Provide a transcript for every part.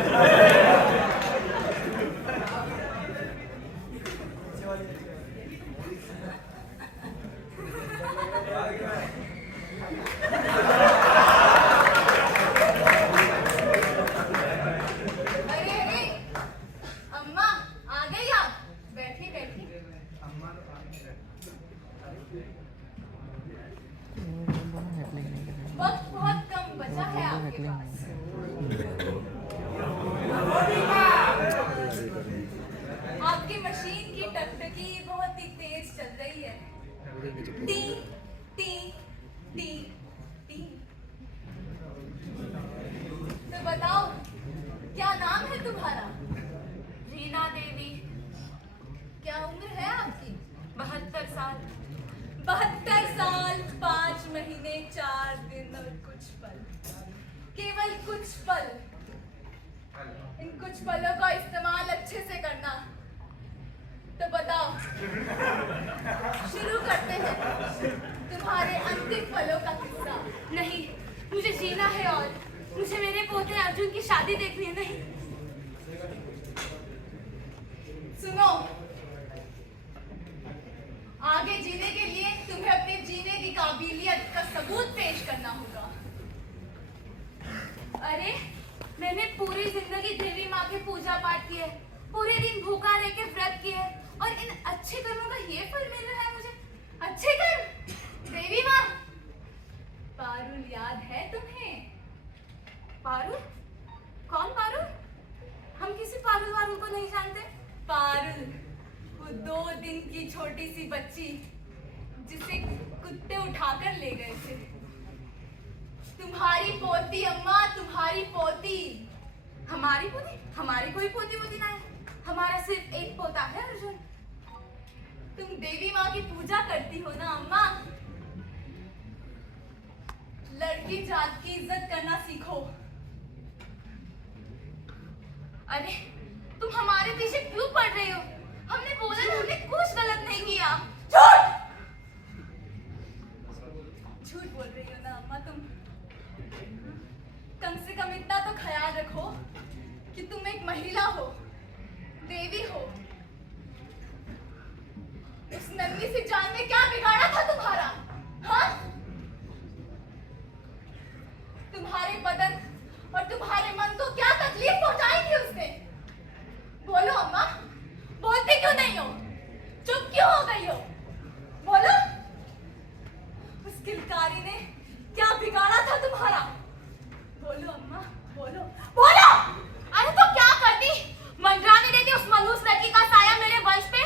अरे अरे, अम्मा आ गई आप? बैठी बैठी। वक्त बहुत कम बचा है आपके पास। आपकी मशीन की टकटकी बहुत ही तेज चल रही है। T T T T. तो बताओ, क्या नाम है तुम्हारा? रीना देवी। क्या उम्र है आपकी? 72 साल। 72 साल, 5 महीने, 4 दिन और कुछ पल। केवल कुछ पल। इन कुछ पलों का इस्तेमाल अच्छे से करना। तो बताओ, शुरू करते हैं तुम्हारे अंतिम पलों का किस्सा। नहीं, मुझे जीना है और मुझे मेरे पोते अर्जुन की शादी देखनी है। नहीं। सुनो, आगे जीने के लिए तुम्हें अपने जीने की काबिलियत का सबूत पेश करना होगा। अरे, मैंने पूरी जिंदगी देवी माँ के पूजा पाठ किए, पूरे दिन भूखा रह के व्रत किए और इन अच्छे कर्मों का ये फल मिल रहा है मुझे। अच्छे कर्म? देवी माँ, पारुल याद है तुम्हें? पारुल? कौन पारुल? हम किसी पारुल वारुल को नहीं जानते। पारुल, वो 2 दिन की छोटी सी बच्ची जिसे कुत्ते उठाकर ले गए थे। तुम्हारी पोती अम्मा, तुम्हारी पोती। हमारी पोती? हमारी कोई पोती वोती ना है। हमारा सिर्फ एक पोता है अर्जुन। तुम देवी माँ की पूजा करती हो ना अम्मा? लड़की जात की इज्जत करना सीखो। अरे, तुम हमारे पीछे क्यों पड़ रही हो? हमने बोला ना, हमने कुछ गलत नहीं किया। झूठ! झूठ बोल रही हो ना अम्मा तुम? कम से कम इतना तो ख्याल रखो कि तुम एक महिला हो, देवी हो। उस नन्ही सी जान में क्या बिगाड़ा था तुम्हारा? हाँ? तुम्हारे बदन और तुम्हारे मन को क्या तकलीफ पहुंचाई थी उसने? बोलो अम्मा, बोलती क्यों नहीं हो? चुप क्यों हो गई हो? बोलो, उस किलकारी ने क्या बिगाड़ा था तुम्हारा? बोलो अम्मा, बोलो बोलो। अरे तो क्या करती? मंडराने देती उस मनुष्य लड़की का साया मेरे वंश पे?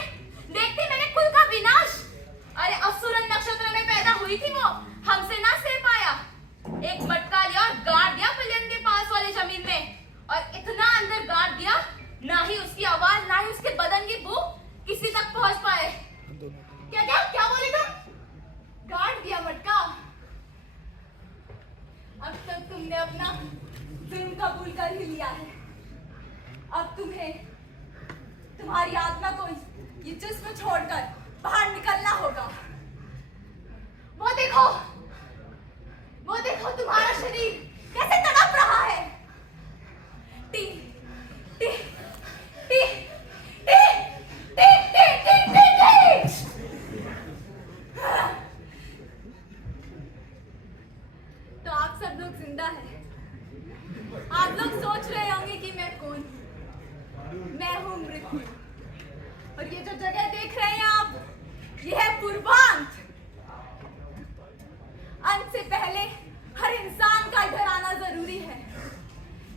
देखती मेरे कुल का विनाश? अरे, असुरन नक्षत्र में पैदा हुई थी वो, हमसे ना सह पाया। एक मटका लिया और गाड़ दिया पिलियन के पास वाली जमीन में, और इतना अंदर गाड़ दिया, ना ही उसकी आवाज ना ही उसके बदन की बू किसी तक पहुंच पाए। क्या क्या क्या बोले तुम? गाड़ दिया मटका? अब तक तुमने अपना जुर्म कबूल कर ही लिया है। अब तुम्हें तुम्हारी आत्मा को ये जिस्म छोड़कर बाहर निकलना होगा। वो देखो तुम्हारा शरीर कैसे तड़प रहा है। T T T T T T T T T. तो आप सब लोग जिंदा हैं। आप लोग सोच रहे होंगे कि मैं कौन हूँ। मैं हूँ मृत्यु। और ये जो जगह देख रहे हैं आप, ये है पूर्वांत। अंत से पहले हर इंसान का इधर आना जरूरी है।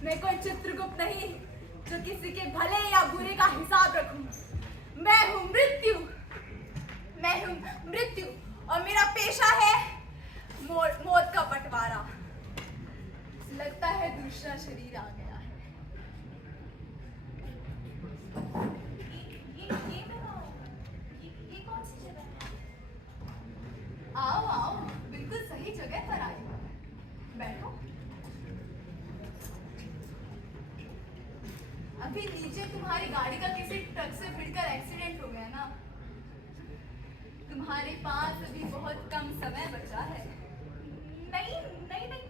मैं कोई चित्रगुप्त नहीं जो किसी के भले या बुरे का हिसाब रखूं। मैं हूँ मृत्यु। मैं हूँ मृत्यु और मेरा पेशा है मौत का बंटवारा। लगता है दूसरा शरीर आ गया है। ये कौन सी जगह है? आओ आओ, बिल्कुल सही जगह पर आए हो। बैठो। अभी नीचे तुम्हारी गाड़ी का किसी ट्रक से भिड़कर एक्सीडेंट हो गया ना? तुम्हारे पास अभी बहुत कम समय बचा है। नहीं नहीं नहीं,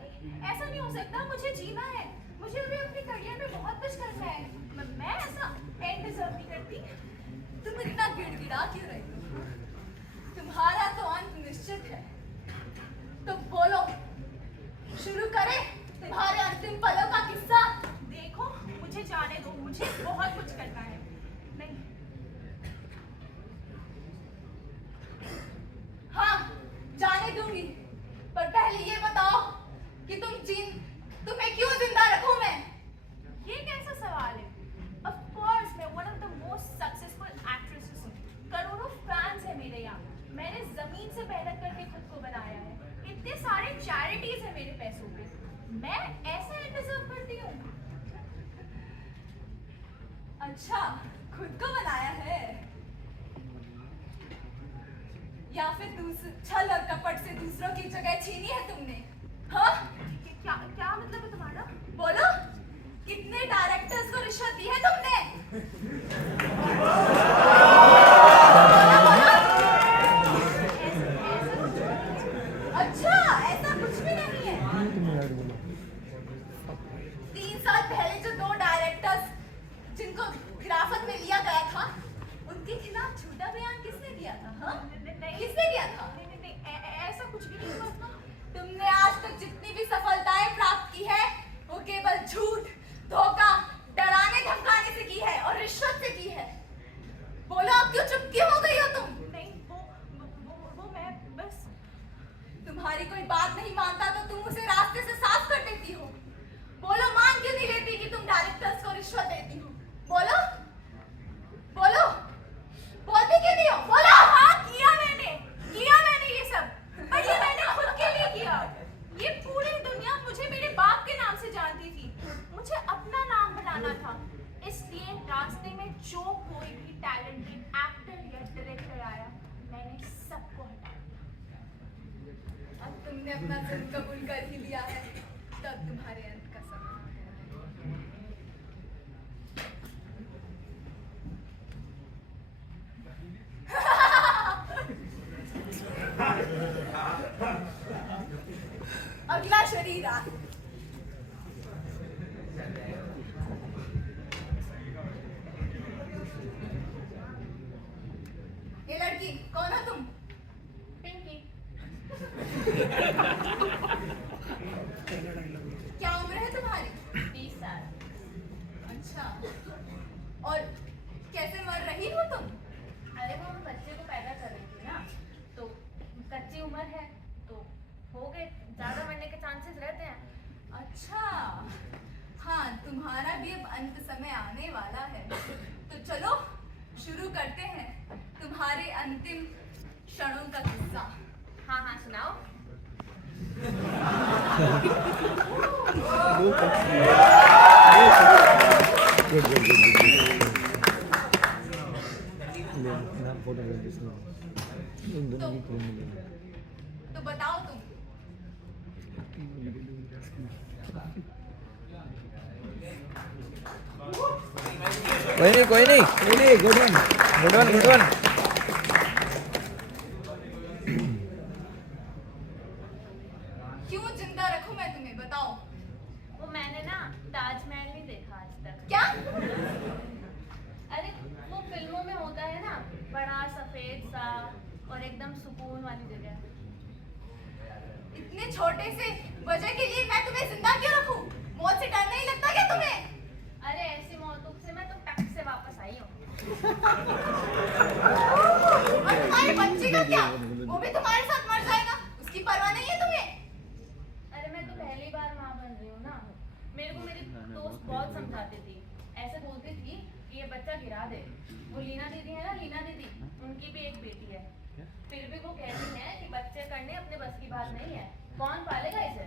ऐसा नहीं हो सकता, मुझे जीना है, मुझे अभी अपनी करियर में बहुत कुछ करना है। मैं ऐसा एंड डिजर्व नहीं करती। तुम इतना गिड़गिड़ा क्यों रही हो? तुम्हारा तो अंत निश्चित है। तो बोलो, शुरू करें तुम्हारे अंतिम पलों का किस्सा। देखो, मुझे जाने दो, मुझे बहुत कुछ करना है। नहीं, हाँ, जाने दूंगी, पर पहले ये बताओ कि तुम्हें क्यों जिंदा रखूं मैं? ये कैसा सवाल है? Of course, मैं one of the most successful actresses हूँ। करोड़ों फैंस हैं मेरे यहाँ। मैंने जमीन से मेहनत करके खुद को बनाया है। इतने सारे चैरिटीज हैं मेरे पैसों पे। मैं ऐसा डिजर्व करती हूँ। अच्छा, खुद को बनाया है या फिर छल और कपट से दूसरों की जगह छीनी है तुमने? हाँ? क्या मतलब है तुम्हारा? बोलो, कितने डायरेक्टर्स को रिश्वत दी है तुमने? अच्छा, ऐसा कुछ भी नहीं है। 3 साल पहले जो 2 डायरेक्टर्स जिनको हिरासत में लिया गया था, उनके खिलाफ झूठा बयान किसने दिया था? हाँ? किसने दिया था? नहीं, ऐसा कुछ भी नहीं हुआ था। तुमने आज तक जितनी भी सफलताएं प्राप्त की है, वो केवल झूठ, धोखा, डराने धमकाने से की है और रिश्वत से की है। बोलो, अब क्यों चुप क्यों हो गई हो तुम? नहीं, वो मैं बस। तुम्हारी कोई बात नहीं मानता तो तुम उसे रास्ते से साफ कर देती हो। बोलो, मान क्यों नहीं लेती कि तुम डायरेक्टर्स को रिश्वत देती हो? बोलो, बोलो, बोलती क्यों नहीं हो? बोलो। हाँ, किया मैंने ये सब, पर ये मैंने खुद के लिए किया। ये पूरी दुनिया मुझे मेरे बाप के नाम से जानती थी। मुझे अपना नाम बनाना था, इसलिए रास्ते में जो कोई भी टैलेंटेड एक्टर या डायरेक्टर आया, मैंने सबको हटा दिया। अब तुमने अपना जुर्म कबूल कर ही लिया है, तब तुम्हारे अंत का समय है। अगला शरीर आ। ये लड़की कौन हो तुम? पिंकी। क्या उम्र है तुम्हारी? 20 साल। अच्छा, और कैसे मर रही हो तुम? अरे वो हम बच्चे को पैदा कर रही थी ना, तो कच्ची उम्र है, तो हो गए, ज्यादा मरने के चांसेस रहते हैं। अच्छा, हाँ, तुम्हारा भी अब अंत समय आने वाला है। तो चलो शुरू करते हैं तुम्हारे अंतिम क्षणों का किस्सा। हाँ, सुनाओ। तो बताओ तुम। कोई नहीं गुड वन। क्यों जिंदा रखूं मैं तुम्हें, बताओ। वो मैंने ना ताजमहल नहीं देखा आज तक। क्या? अरे वो फिल्मों में होता है ना, बड़ा सफेद सा और एकदम सुकून वाली जगह। इतने छोटे से वजह के लिए मैं तुम्हें जिंदा क्यों रखूं? मौत से डर नहीं लगता क्या तुम्हें? अरे ऐसी मौतों से मैं तो टक से वापस आई हूँ। और तुम्हारे बच्चे का क्या? वो भी तुम्हारे साथ मर जाएगा, उसकी परवाह नहीं है तुम्हें? अरे मैं तो पहली बार माँ बन रही हूँ ना। मेरे को मेरी दोस्त बहुत समझाती थी, ऐसे बोलती थी कि ये बच्चा गिरा दे। वो लीना दीदी है ना, लीना दीदी, उनकी भी एक बेटी है। फिर भी वो कहती है कि बच्चे करने अपने बस की बात नहीं है, कौन पालेगा इसे?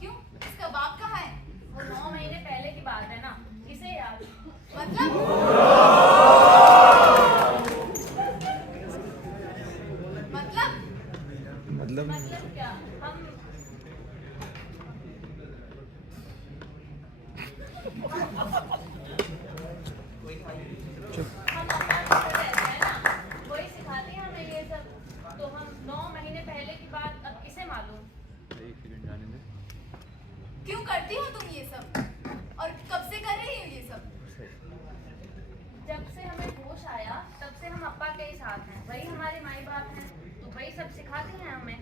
क्यों, इसका बाप कहाँ है? वो 9 महीने पहले की बात है ना, इसे याद। मतलब मतलब क्या? हम अपार्टमेंट में रहते हैं ना, वही सिखाती है हमें ये सब। तो हम 9 महीने पहले की बात अब किसे मालूम? क्यों करती हो तुम ये सब? और कब से कर रही हो ये सब? जब से हमें होश आया तब से हम अप्पा के ही साथ हैं, वही हमारे माई बाप हैं, तो वही सब सिखाते हैं हमें।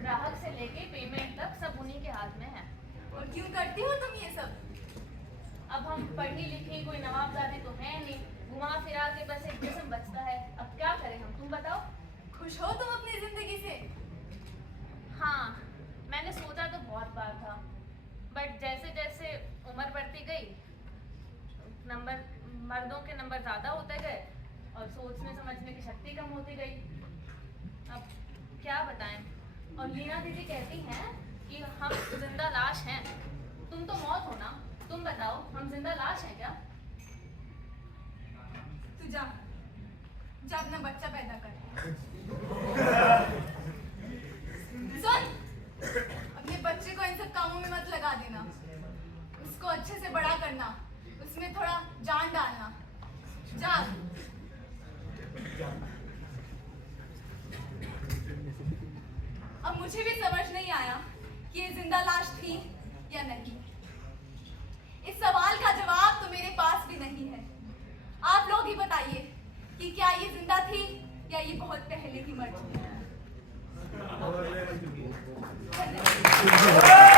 ग्राहक से लेके पेमेंट तक सब उन्हीं के हाथ में है। और क्यों करती हो तुम ये सब? अब हम पढ़ी लिखी कोई नवाबजादे तो है नहीं, घुमा फिरा के बस एक जिस्म बचता है। अब क्या करें हम, तुम बताओ। खुश हो तुम अपनी जिंदगी से? हाँ, मैंने सोचा तो बहुत बार था, बट जैसे जैसे उम्र बढ़ती गई, मर्दों के नंबर ज़्यादा होते गए और सोचने समझने की शक्ति कम होती गई। अब क्या बताएं। और लीना दीदी कहती हैं कि हम जिंदा लाश हैं। तुम तो मौत हो ना, तुम बताओ हम जिंदा लाश हैं क्या? तू जा अपना बच्चा पैदा कर। सुन, अपने बच्चे को इन सब कामों में मत लगा देना। उसको अच्छे से बड़ा करना, उसमें थोड़ा जान डालना। जा। अब मुझे भी समझ नहीं आया कि ये जिंदा लाश थी या नहीं। इस सवाल का जवाब तो मेरे पास भी नहीं है। आप लोग ही बताइए कि क्या ये जिंदा थी या ये बहुत पहले ही मर चुकी है। धन्यवाद।